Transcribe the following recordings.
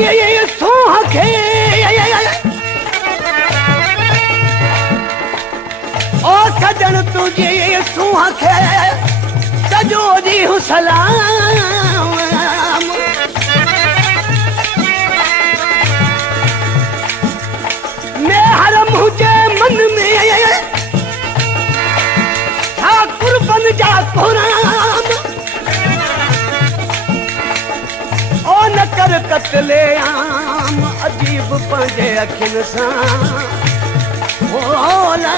तुझे सूंह खे ओ सजन तुझे सूंह खे सजो ॾींहुं सलाम मेहरम हुजे मन में ठाकुर बन जा कुराम ओ न कर कतले आम अजीब पंहिंजे अखियुनि सां भोला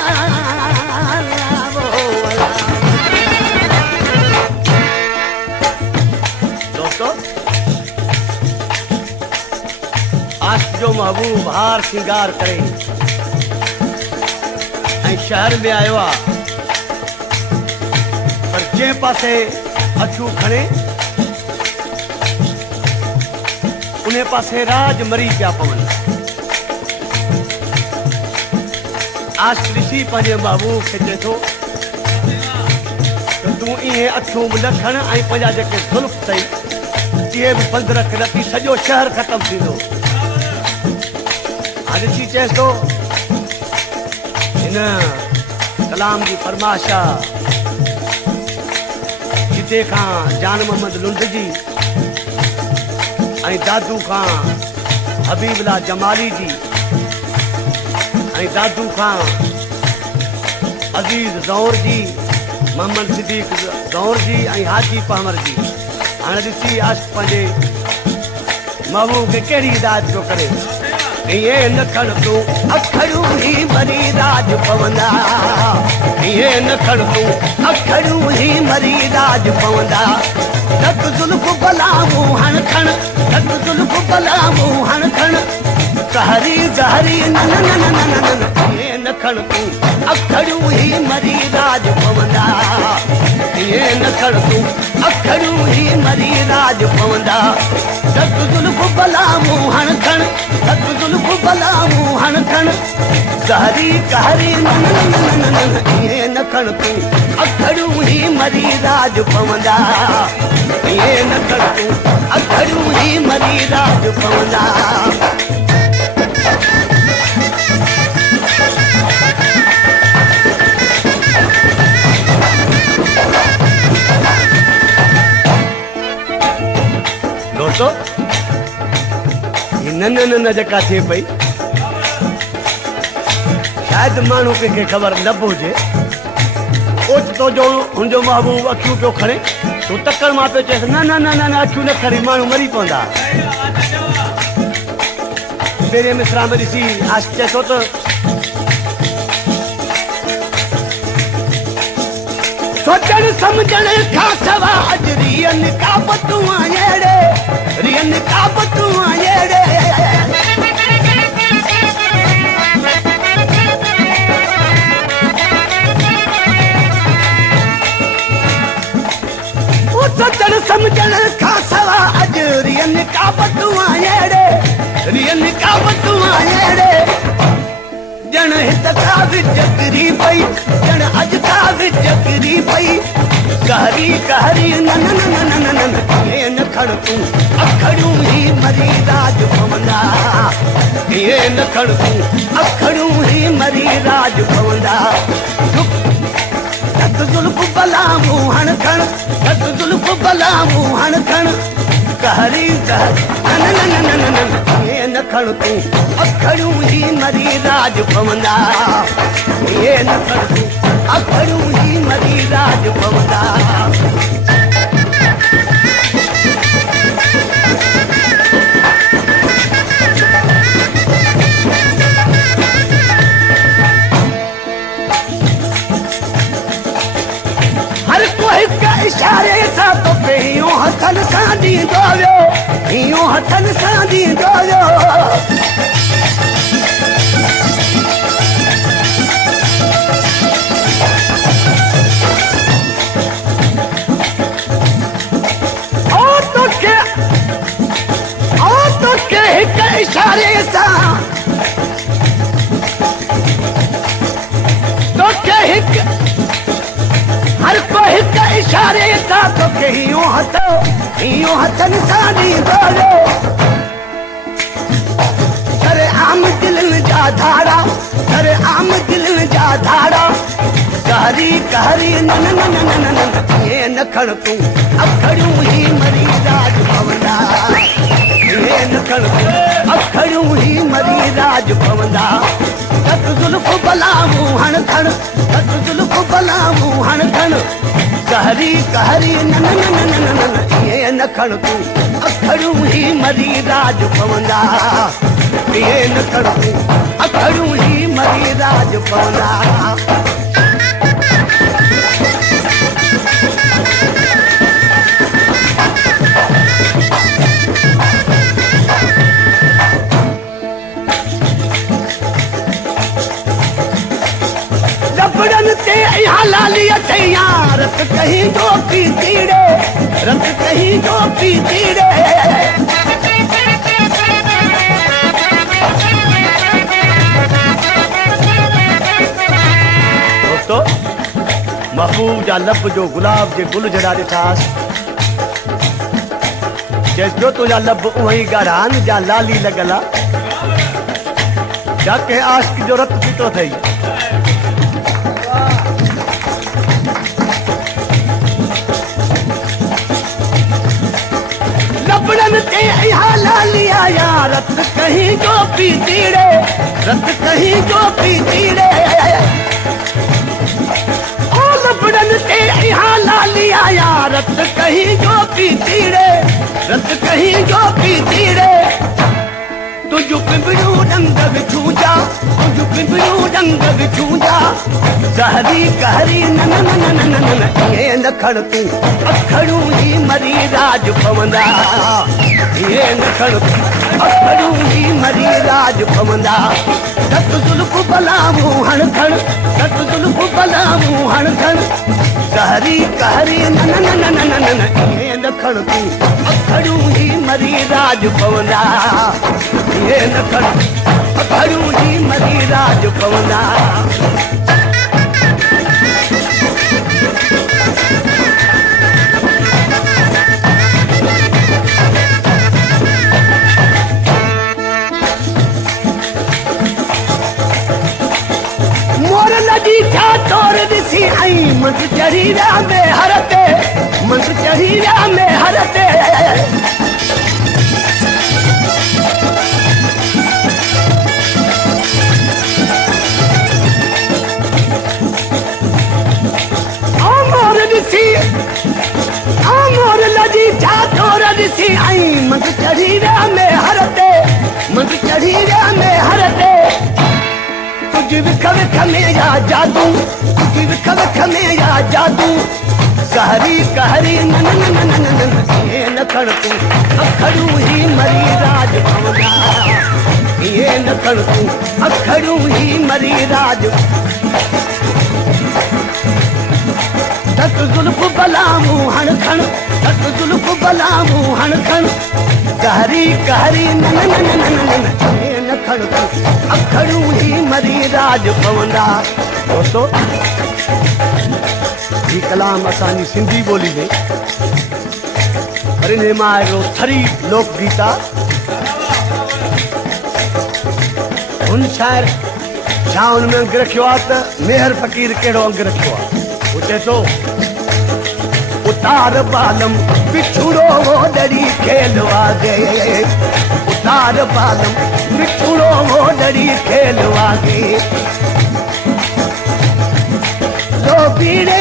दोस्तों आज जो महबूब हार श्रृंगार करे ऐं शहर में आयो आहे पर जंहिं पासे अखियूं खणे उन पासे राज मरी पिया पवनि आश ॾिसी पंहिंजे महबूब खे चए थो त तूं इहे अखियूं बि न खण ऐं पंहिंजा जेके ज़ुल्फ़ अथई इहे बि बंदि रख न थी सॼो शहर ख़तमु थींदो हाणे ॾिसी चएसि थो हिन कलाम जी फरमाइश आहे जिते खां जान मोहम्मद लुंड जी ऐं दादू खां हबीबुल्लाह जमाली जी ऐं दादू खां अज़ीज़ ज़ौर जी मोहम्मद सिद्दीक़ ज़ौर जी ऐं हाजी पहमर जी हाणे ॾिसी आश पंहिंजे महबूब खे कहिड़ी हिदायत पियो करे ये न खण तूं अखड़ूं ही मरी राज पवंदा ये न खण तूं अखड़ूं ही मरी राज पवंदा रत ज़ुल्फ़ बलामूं हण खण रत ज़ुल्फ़ बलामूं हण खण कहरी गहरी न न न न न न ये न खण तूं अखड़ूं ही मरी राज पवंदा ये न खण तूं अखड़ूं ही मरी राज पवंदा रत ज़ुल्फ़ बलामूं हण खण रत ज़ुल्फ़ बलामूं हण खण कहरी कहरी न न न न न ये न खण तूं अखड़ूं ही मरी राज पवंदा ये न खण तूं अखड़ूं ही मरी राज पवंदा दोस्तों न न न न जेका थिए पई शायदि माण्हू कंहिंखे ख़बर न बि हुजे ओचितो जो हुनजो महबूब अखियूं पियो खणे तूं तकड़ मां पियो चएसि न न न न न अखियूं न खणी माण्हू मरी पवंदा पहिरें मिसरा में ॾिसी आश चए थो त सोचण सम्झण खां सवाइ रियनि काबतूं अहिड़े रियनि काबतूं अहिड़े सोचण सम्झण खां सवाइ रियनि काबतूं अहिड़े रियनि काबतूं अहिड़े ॼण हित का विचकरी पई ॼण अॼु का विचकरी पई कहरी कहरी न न न न न न ये न खण तूं अखड़ूं ही मरी राज पवंदा ये न खण तूं अखड़ूं ही मरी राज पवंदा रत ज़ुल्फ़ बलामूं हण खण रत ज़ुल्फ़ बलामूं हण खण कहरी कहरी न न न न न ये न खण तूं अखड़ूं ही मरी राज पवंदा ये न खण तूं अखड़ूं ही मरी राज पवंदा हर कोई का इशारे सां तोखे यूं हथनि सां ॾींदो वियो यूं हथनि सां ॾींदो वियो इशारे सां तोखे हिकु हर को हिकु इशारे सां तोखे यूं हथनि सां ॾींदो जा धाड़ा अरे आम दिल जा धाड़ा कहरी कहरी नन नन नन नन ये न खड़ तू अखड़ू ही मरी राज भवंदा ये न खड़ तू अखड़ू ही मरी राज भवंदा तत जुल्फ बलामू हण खण तत जुल्फ बलामू हण खण कहरी कहरी नन नन नन नन ये न खड़ तू अखड़ू ही मरी राज भवंदा ये न खड़ तू अखड़ू ही मरी राज भवंदा ते यहाँ लाली अठैया रत कहीं जो पी तीड़े रत कहीं जो पी तीड़े दोस्तों महबूब जा लब जो गुलाब जे गुल जड़ा ॾिठास जो तुझा लब उही गारान जा लाली लगला जाके आशिक जो रत पीतो थई लबड़न ते यहाँ लाली आया रत कहीं जो पी तीड़े रत कहीं जो पी तीड़े ओ लबड़न ते यहाँ लाली आया रत कहीं जो पी तीड़े रत कहीं जो पी तीड़े तुझ पिंपरू रंग बिछूजा तुझ पिंपरू रंग बिछूजा सहरी कहरी नन नन नन नन ये न खड़ तू अखड़ू ही मरी राज भवंदा ये न खड़ तू अखड़ू ही मरी राज भवंदा सत जुल्फ बलामू हण खण सत जुल्फ बलामू हण खण सहरी कहरी नन नन नन नन ये न खड़ तू अखड़ू ही मरी राज भवंदा ये न खड़ अखड़ू ही मरी राज भवंदा मोर नदी क्या तोर दिसी आई मंद चढ़ीरा में हरते मंद चढ़ीरा में हरते मोर लजी जा तोर दिसी आई मंद चढ़ीरा में हरते मंद चढ़ीरा में हरते तुझ विख विख में या जादू तुझ विख विख में या जादू कहरी कहरी नन नन नन नन ये न खड़ तू अखड़ू ही मरी राज भवंदा ये न खड़ तू अखड़ू ही मरी राज तत जुल्फ बलामू हण खण तत जुल्फ बलामू हण खण कहरी कहरी नन नन नन नन ये न खड़ तू अखड़ू ही मरी राज भवंदा दोस्तों ये कलाम असांजी सिंधी ॿोली में परिने मां हिकिड़ो थरी लोक गीता हुन शाइर छा हुन में अंग रखियो आहे त मेहर फ़क़ीर कहिड़ो अंग रखियो आहे वो चए थो उतार बालम बिछुड़ो वो डरी खेलवा गए उतार बालम बिछुड़ो वो डरी खेलवा गए लो बीड़े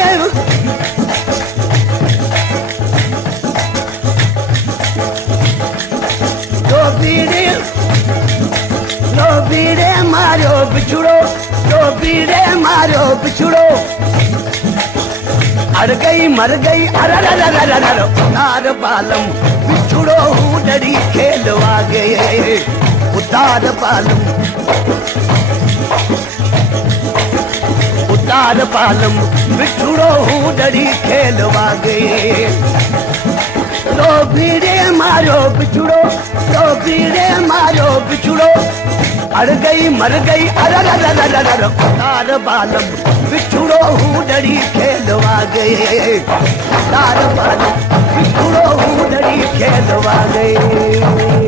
लो बीड़े मारो बिछुड़ो लो बीड़े मारो बिछुड़ो अड़ गई मर गई अररररररर उतार बालम बिछुड़ो हूँ डरी खेलवा गए उतार बालम उतार बालम बिछुड़ो हूँ डरी खेलवा गए लो बीड़े मारो बिछुड़ो लो बीड़े मारो बिछुड़ो अड़ गई मर गई अररररररर उतार बालम बिछुड़ो हूँ डरी खेलवा गए उतार बालम बिछुड़ो हूँ डरी खेलवा गए।